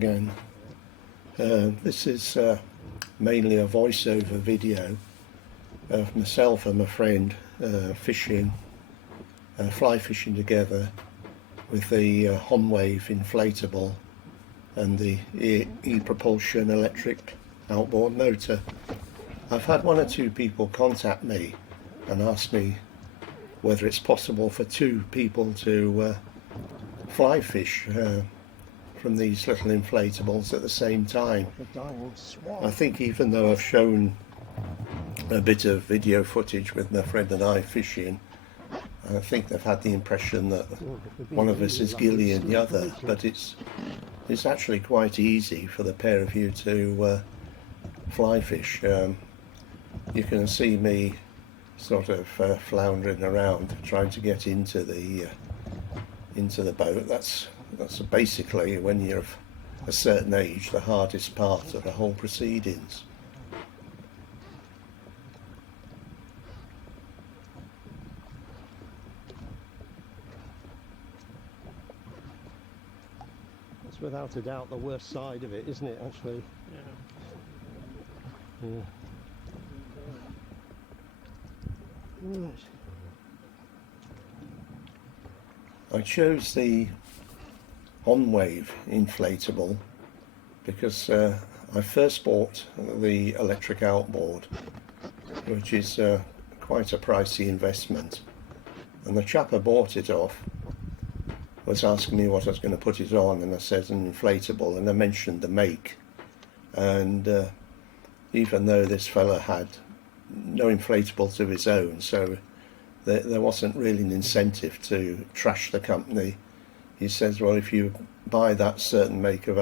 Again, this is mainly a voiceover video of myself and my friend fishing, fly fishing together with the Honwave inflatable and the ePropulsion electric outboard motor. I've had one or two people contact me and ask me whether it's possible for two people to fly fish from these little inflatables at the same time. I think even though I've shown a bit of video footage with my friend and I fishing, I think they've had the impression that one of us is gillying the other, but it's actually quite easy for the pair of you to fly fish. You can see me sort of floundering around trying to get into the boat. That's basically, when you're of a certain age, the hardest part of the whole proceedings. That's without a doubt the worst side of it, isn't it, actually? Yeah. Right. I chose the Honwave inflatable because I first bought the electric outboard, which is quite a pricey investment, and the chap I bought it off was asking me what I was going to put it on, and I said an inflatable, and I mentioned the make, and even though this fella had no inflatables of his own, so there wasn't really an incentive to trash the company. He says, well, if you buy that certain make of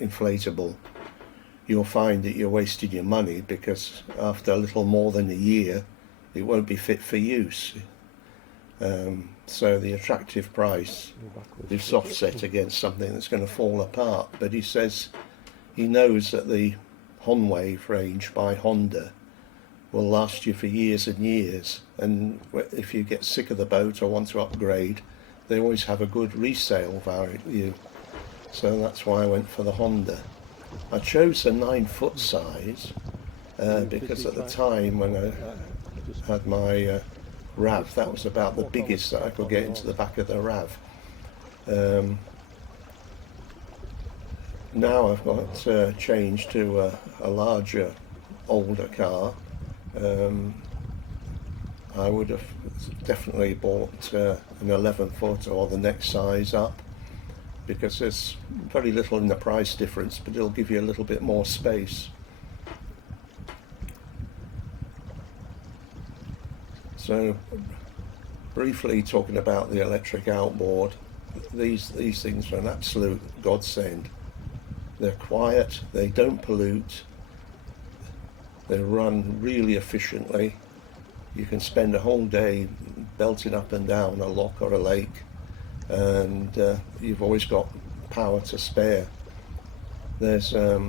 inflatable, you'll find that you're wasting your money, because after a little more than a year it won't be fit for use. So the attractive price is offset against something that's going to fall apart. But he says he knows that the Honwave range by Honda will last you for years and years, and if you get sick of the boat or want to upgrade, they always have a good resale value. So that's why I went for the Honda. I chose a 9-foot size because at the time when I had my RAV, that was about the biggest that I could get into the back of the RAV. Now I've got changed to a larger, older car. I would have definitely bought an 11-foot or the next size up, because there's very little in the price difference, but it'll give you a little bit more space. So briefly talking about the electric outboard, these things are an absolute godsend. They're quiet, they don't pollute, they run really efficiently. You can spend a whole day belting up and down a loch or a lake, and you've always got power to spare. There's a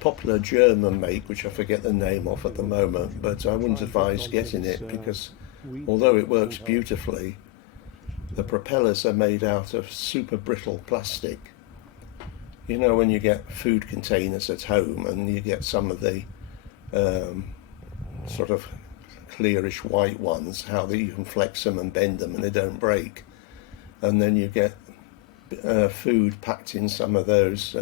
popular German make, which I forget the name of at the moment, but I wouldn't advise getting it, because although it works beautifully, the propellers are made out of super brittle plastic. You know, when you get food containers at home and you get some of the sort of clearish white ones, how you can flex them and bend them and they don't break, and then you get food packed in some of those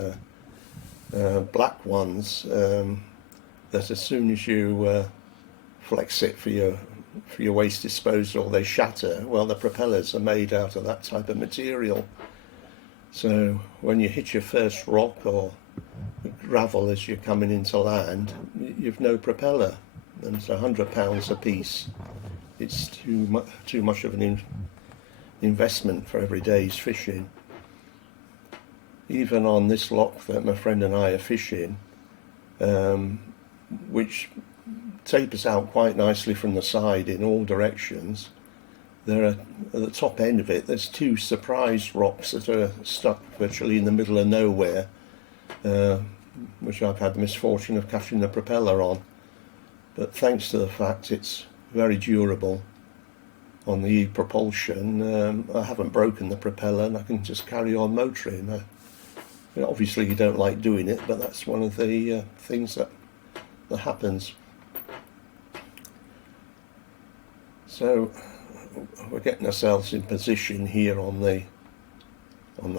black ones that as soon as you flex it for your waste disposal, they shatter. Well, the propellers are made out of that type of material. So when you hit your first rock or gravel as you're coming into land, you've no propeller, and it's £100 a piece. It's too much of an investment for every day's fishing. Even on this loch that my friend and I are fishing, which tapers out quite nicely from the side in all directions, there are, at the top end of it, there's two surprise rocks that are stuck virtually in the middle of nowhere, which I've had the misfortune of catching the propeller on. But thanks to the fact it's very durable on the ePropulsion, I haven't broken the propeller and I can just carry on motoring. Obviously you don't like doing it, but that's one of the things that happens. So we're getting ourselves in position here on the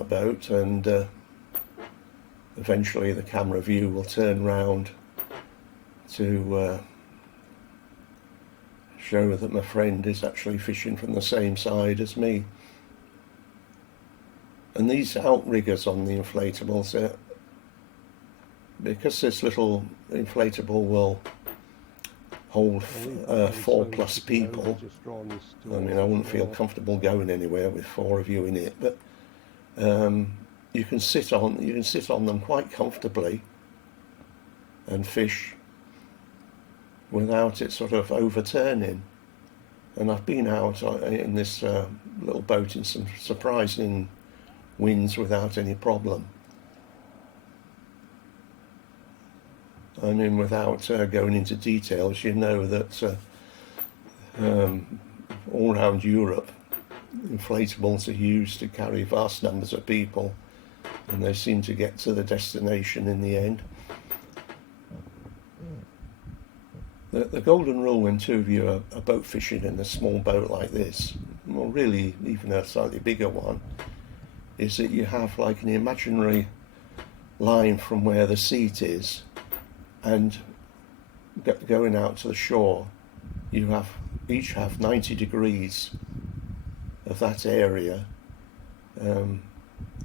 boat, and eventually the camera view will turn round to show that my friend is actually fishing from the same side as me. And these outriggers on the inflatables, because this little inflatable will hold 4+ people, I mean, I wouldn't feel comfortable going anywhere with 4 of you in it, but you can sit on them quite comfortably and fish without it sort of overturning. And I've been out in this little boat in some surprising winds without any problem. I mean, without going into details, you know that all around Europe, inflatables are used to carry vast numbers of people, and they seem to get to the destination in the end. The golden rule when 2 of you are boat fishing in a small boat like this, well, really even a slightly bigger one, is that you have like an imaginary line from where the seat and going out to the shore. You each have 90 degrees of that area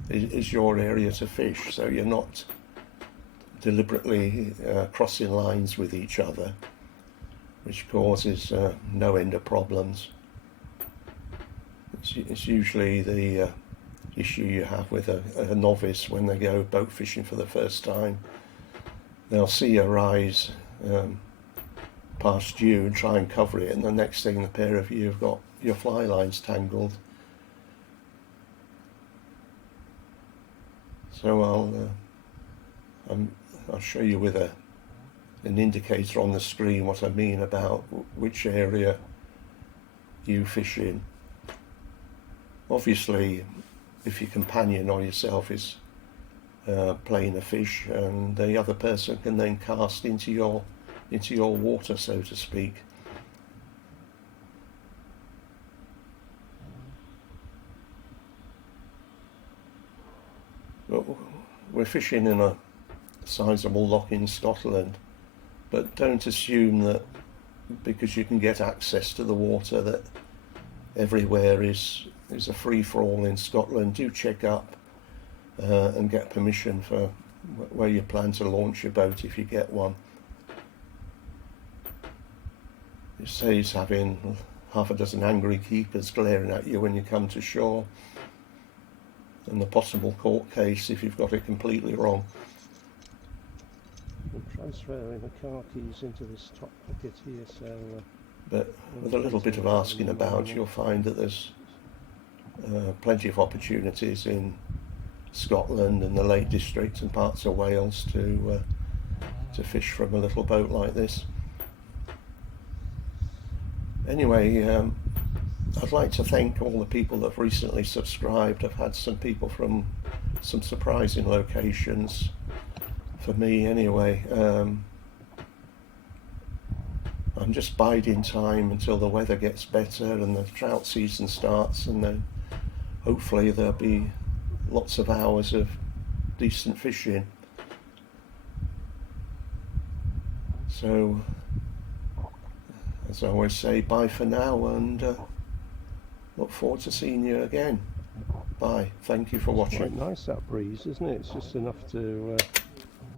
is your area to fish, so you're not deliberately crossing lines with each other, which causes no end of problems. It's usually the issue you have with a novice when they go boat fishing for the first time. They'll see a rise past you and try and cover it, and the next thing the pair of you have got your fly lines tangled. So I'll show you with an indicator on the screen what I mean about which area you fish in. Obviously, if your companion or yourself is playing a fish, and the other person can then cast into your water, so to speak. But we're fishing in a sizable loch in Scotland, but don't assume that because you can get access to the water that everywhere is a free-for-all in Scotland. Do check up and get permission for where you plan to launch your boat if you get one. It saves having half a dozen angry keepers glaring at you when you come to shore, and the possible court case if you've got it completely wrong. I'm transferring the car keys into this top pocket here, so... but with a little bit of asking about, you'll find that there's plenty of opportunities in Scotland and the Lake District and parts of Wales to fish from a little boat like this. Anyway, I'd like to thank all the people that have recently subscribed. I've had some people from some surprising locations, for me anyway. I'm just biding time until the weather gets better and the trout season starts, and then hopefully there'll be lots of hours of decent fishing. So, as I always say, bye for now, and look forward to seeing you again. Bye. Thank you for watching. Quite nice, that breeze, isn't it? It's just enough to